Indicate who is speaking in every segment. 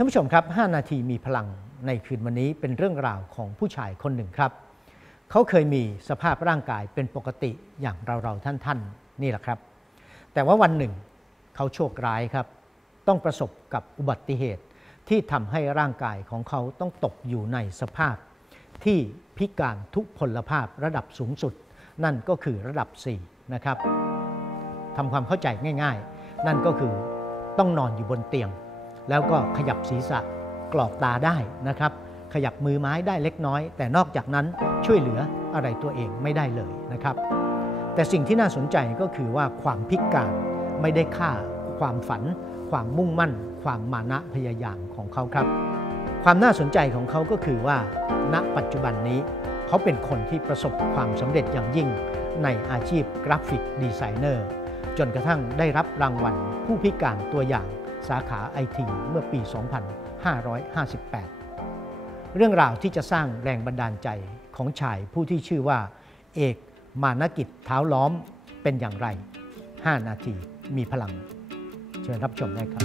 Speaker 1: ท่านผู้ชมครับ 5 นาทีมีพลังในคืนวันนี้เป็นเรื่องราวของผู้ชายคนหนึ่งครับ เขาเคยมีสภาพร่างกายเป็นปกติอย่างเราๆท่านๆ นี่แหละครับ แต่ว่าวันหนึ่งเขาโชคร้ายครับ ต้องประสบกับอุบัติเหตุที่ทำให้ร่างกายของเขาต้องตกอยู่ในสภาพ ที่พิการทุกพลภาพระดับสูงสุด นั่นก็คือระดับ 4 นะครับทำความเข้าใจง่าย ๆ นั่นก็คือต้องนอนอยู่บนเตียง แล้วก็ขยับศีรษะกรอกตาได้นะครับ ขยับมือไม้ได้เล็กน้อย แต่นอกจากนั้นช่วยเหลืออะไรตัวเองไม่ได้เลยนะครับ แต่สิ่งที่น่าสนใจก็คือว่าความพิการไม่ได้ฆ่า ความฝัน ความมุ่งมั่น ความมานะพยายามของเขาครับ ความน่าสนใจของเขาก็คือว่า ณปัจจุบันนี้เขาเป็นคนที่ประสบความสำเร็จอย่างยิ่งในอาชีพกราฟิกดีไซเนอร์จนกระทั่งได้รับรางวัลผู้พิการตัวอย่าง สาขาไอทีเมื่อปี 2558 เรื่องราวที่จะสร้างแรงบันดาลใจของชายผู้ที่ชื่อว่า เอกมานกิจเท้าล้อมเป็นอย่างไร 5 นาทีมีพลัง เชิญรับชมได้ครับ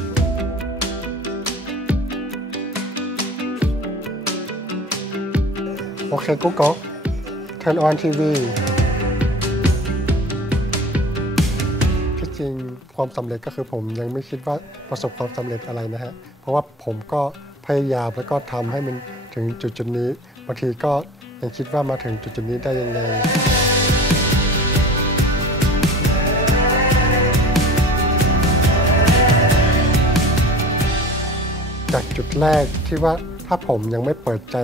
Speaker 2: โอเค Google turn on TV ริงความสำเร็จก็คือผมยังไม่คิดว่าประสบความสำเร็จอะไรนะฮะ เพราะว่าผมก็พยายามแล้วก็ทำให้มันถึงจุดจุดนี้บางทีก็ยังคิดว่ามาถึงจุดจุดนี้ได้ยังไงจากจุดแรกที่ว่าถ้าผมยังไม่เปิดใจ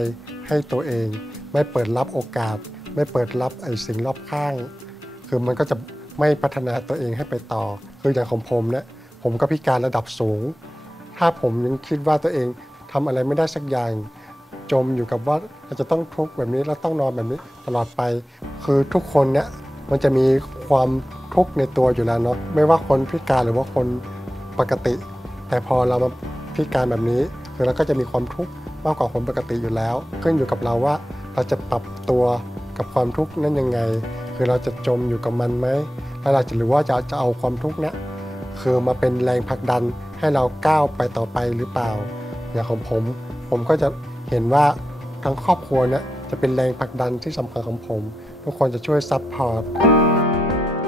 Speaker 2: ให้ตัวเอง ไม่เปิดรับโอกาส ไม่เปิดรับไอ้สิ่งรอบข้าง คือมันก็จะ ไม่พัฒนาตัวเองให้ไปต่อ คืออย่างของผมเนี่ยผมก็พิการระดับสูง ถ้าผมยังคิดว่าตัวเองทำอะไรไม่ได้สักอย่าง จมอยู่กับว่าเราจะต้องทุกข์แบบนี้แล้วต้องนอนแบบนี้ตลอดไป คือทุกคนเนี่ยมันจะมีความทุกข์ในตัวอยู่แล้วเนาะไม่ว่าคนพิการหรือว่าคนปกติ แต่พอเรามาพิการแบบนี้ คือเราก็จะมีความทุกข์มากกว่าคนปกติอยู่แล้ว ขึ้นอยู่กับเราว่าเราจะปรับตัวกับความทุกข์นั้นยังไง คือเราจะจมอยู่กับมันไหม แล้วเราจะหรือว่าจะจะเอาความทุกข์เนี้ยคือมาเป็นแรงผลักดันให้เราก้าวไปต่อไปหรือเปล่าอย่างของผม ผมก็จะเห็นว่าทั้งครอบครัวเนี่ยจะเป็นแรงผลักดันที่สำคัญของผม ทุกคนจะช่วยซัพพอร์ต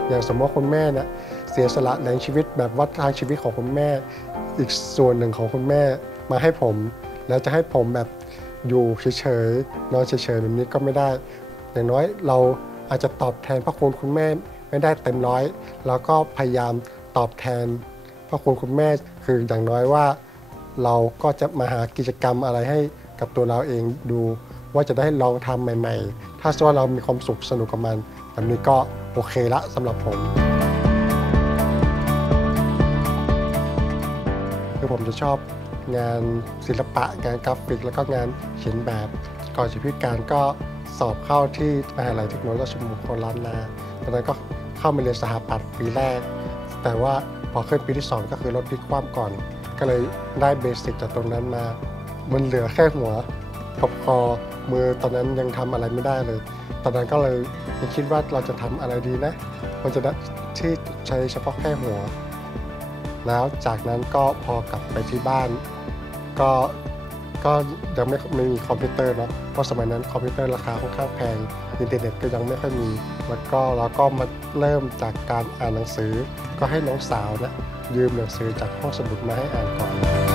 Speaker 2: อย่างสมมติว่าคุณแม่เนี่ยเสียสละแรงชีวิตแบบว่าทางชีวิตของคุณแม่ อีกส่วนหนึ่งของคุณแม่มาให้ผม แล้วจะให้ผมแบบอยู่เฉยๆนอนเฉยๆแบบนี้ก็ไม่ได้ อย่างน้อยเราอาจจะตอบแทนพระคุณคุณแม่ ไม่ได้เต็มร้อยแล้วก็พยายามตอบแทนพระคุณคุณแม่คืออย่างน้อยว่า เราก็จะมาหากิจกรรมอะไรให้กับตัวเราเองดู ว่าจะได้ลองทำใหม่ ๆ ถ้าสมมติว่าเรามีความสุขสนุกกับมันแบบนี้ก็โอเคละสำหรับผมคือผมจะชอบงานศิลปะงานกราฟิก แล้วก็งานเขียนแบบ ก่อนจะพิการก็สอบเข้าที่มหาลัยเทคโนโลยีราชมงคลล้านนาตอนนั้นก็ เข้ามาเรียนสถาปัตย์ปีแรก แต่ว่าพอขึ้นปีที่ 2 ก็คือรถพลิกคว่ำก่อน ก็เลยได้เบสิกจากตรงนั้นมา มันเหลือแค่หัวกับคอมือตอนนั้นยังทำอะไรไม่ได้เลย ตอนนั้นก็เลยยังคิดว่าเราจะทำอะไรดีนะ มันจะได้ที่ใช้เฉพาะแค่หัว แล้วจากนั้นก็พอกลับไปที่บ้าน ก็ ก็ยังไม่ไม่มีคอมพิวเตอร์เนาะเพราะสมัยนั้นคอมพิวเตอร์ราคาค่อนข้างแพงอินเทอร์เน็ตก็ยังไม่ค่อยมี แล้วก็เราก็มาเริ่มจากการอ่านหนังสือ ก็ให้น้องสาวนะยืมหนังสือจากห้องสมุดมาให้อ่านก่อน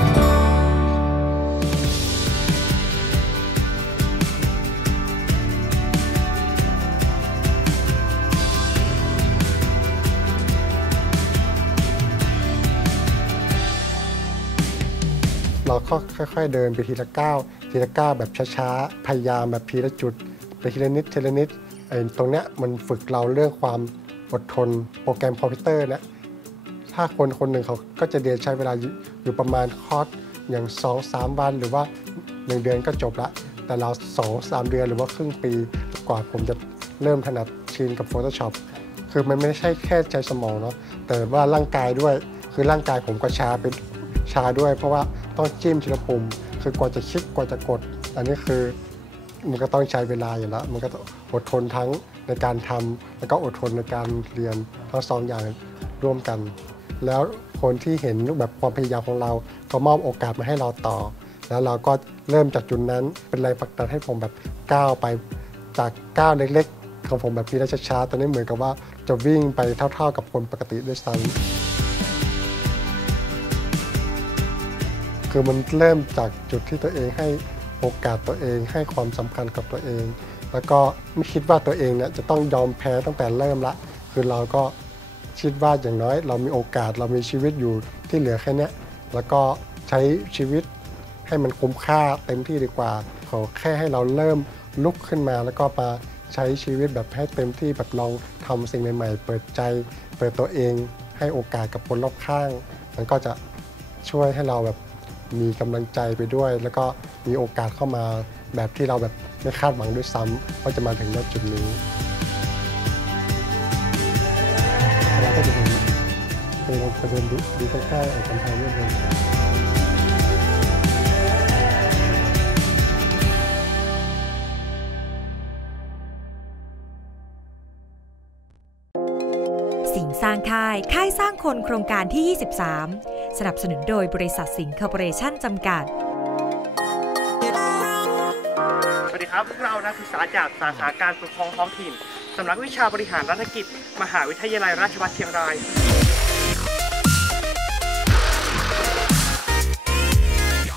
Speaker 2: เราก็ค่อยๆเดินไปทีละก้าวทีละก้าวแบบช้าๆพยายามแบบทีละจุด ไปทีละนิดทีละนิดไอ้ตรงเนี้ยมันฝึกเราเรื่องความอดทนโปรแกรมคอมพิวเตอร์เนี่ยถ้าคนคนหนึ่งเขาก็จะเรียนใช้เวลาอยู่ประมาณคอร์สอย่าง 2-3 วันหรือว่า 1 เดือนก็จบละ แต่เรา 2-3 เดือนหรือว่าครึ่งปีกว่าผมจะเริ่มถนัดชินกับ Photoshop คือมันไม่ใช่แค่ใจสมองเนาะแต่ว่าร่างกายด้วยคือร่างกายผมก็ชาเป็นชาด้วย เพราะว่า ต้องจิ้มทีละปุ่ม คือกว่าจะคลิกกว่าจะกด อันนี้คือมันก็ต้องใช้เวลาอยู่แล้ว มันก็อดทนทั้งในการทำแล้วก็อดทนในการเรียนทั้งสองอย่างร่วมกัน แล้วคนที่เห็นแบบความพยายามของเรา ก็มอบโอกาสมาให้เราต่อ แล้วเราก็เริ่มจากจุดนั้นเป็นแรงผลักดันให้ผมแบบก้าวไปจากก้าวเล็กๆของผมแบบพีระช้าๆตอนนี้เหมือนกับว่าจะวิ่งไปเท่า ๆ กับคนปกติด้วยซ้ำ คือมันเริ่มจากจุดที่ตัวเองให้โอกาสตัวเอง ให้ความสำคัญกับตัวเอง แล้วก็ไม่คิดว่าตัวเองเนี่ยจะต้องยอมแพ้ตั้งแต่เริ่มละ คือเราก็คิดว่าอย่างน้อย เรามีโอกาสเรามีชีวิตอยู่ที่เหลือแค่นี้แล้วก็ใช้ชีวิตให้มันคุ้มค่าเต็มที่ดีกว่าขอแค่ให้เราเริ่มลุกขึ้นมาแล้วก็มาใช้ชีวิตแบบให้เต็มที่แบบลองทำสิ่งใหม่ๆ เปิดใจ เปิดตัวเอง ให้โอกาสกับคนรอบข้าง มันก็จะช่วยให้เราแบบ มีกำลังใจไปด้วย แล้วก็มีโอกาสเข้ามาแบบที่เราแบบไม่คาดหวังด้วยซ้ำว่าจะมาถึงณจุดนี้เราก็จะเห็นไปลองไปเดินดูดูใกล้ๆไอ้กำแพงนี่เลย
Speaker 3: สิ่งสร้างค่าย ค่ายสร้างคนโครงการที่ 23 สนับสนุนโดยบริษัทสิงห์คอร์ปอเรชั่นจำกัด
Speaker 4: สวัสดีครับ พวกเรานักศึกษาจากสาขาการปกครองท้องถิ่นสำนักวิชาบริหารรัฐกิจ มหาวิทยาลัยราชภัฏเชียงราย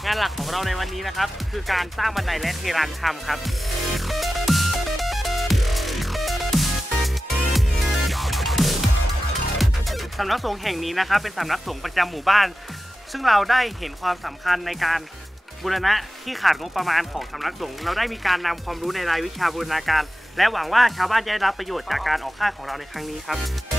Speaker 4: งานหลักของเราในวันนี้นะครับ คือการสร้างบันไดและเทรานทำครับ สำนักสงฆ์แห่งนี้นะครับเป็นสำนักสงฆ์ประจำหมู่บ้าน ซึ่งเราได้เห็นความสำคัญในการบูรณะที่ขาดงบประมาณของสำนักสงฆ์เราได้มีการนำความรู้ในรายวิชาบูรณาการ และหวังว่าชาวบ้านจะได้รับประโยชน์จากการออกค่าของเราในครั้งนี้ครับ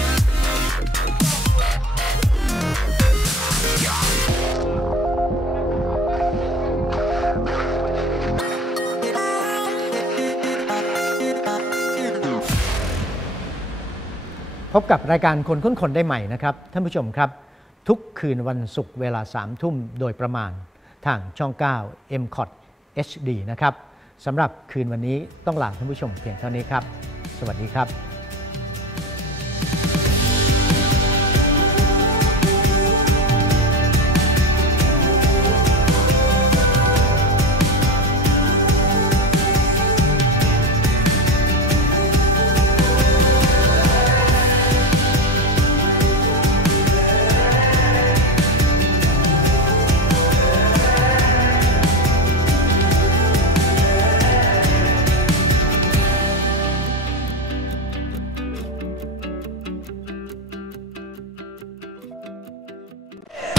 Speaker 1: พบกับรายการคนค้นคนได้ใหม่นะครับ ท่านผู้ชมครับ ทุกคืนวันศุกร์เวลา3ามทุ่มโดยประมาณ ทางช่อง 9 m c o t HD นะครับสำหรับคืนวันนี้ต้องลาท่านผู้ชมเพียงเท่านี้ครับ สวัสดีครับ